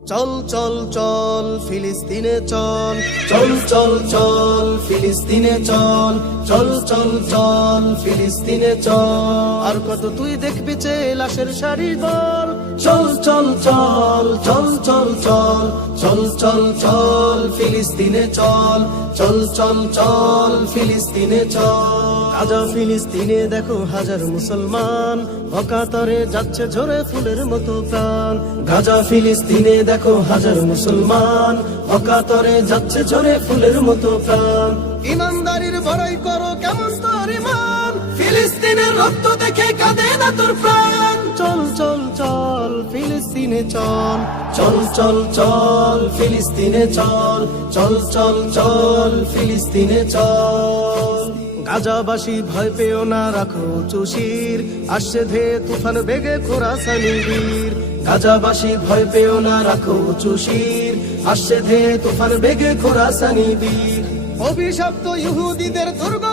চল চল চল ফিলিস্তিনে চল, চল চল চল ফিলিস্তিনে চল, চল চল চল ফিলিস্তিনে চল। আর কত তুই দেখবি যে লাশের সারি দল, চল চল চল চল চল চল, চল চল চল ফিলিস্তিনে চল, চল চল চল ফিলিস্তিনে চল। গাজা ফিলিস্তিনে দেখো হাজার মুসলমান, অকাতরে যাচ্ছে ঝরে ফুলের মতো প্রাণ। গাজা ফিলিস্তিনে দেখো হাজার মুসলমান, অকাতরে যাচ্ছে ঝরে ফুলের মতো প্রাণ। ইমানদারির বড়াই করো কেমন তোর ইমান, ফিলিস্তিনের রক্ত দেখে কাঁদে না তোর প্রাণ। চল চল চল ফিলিস্তিনে চল, চল চল চল ফিলিস্তিনে চল, চল চল চল ফিলিস্তিনে চল। গাজাবাসী ভয় পেও না, রাখো উঁচু শির, আসছে ধে তুফান বেগে খোরাসানি বীর। গাজাবাসী ভয় পেও না, রাখো উঁচু শির, আসছে ধে তুফান বেগে খোরাসানি বীর। অভিশপ্ত ইহুদিদের দুর্গ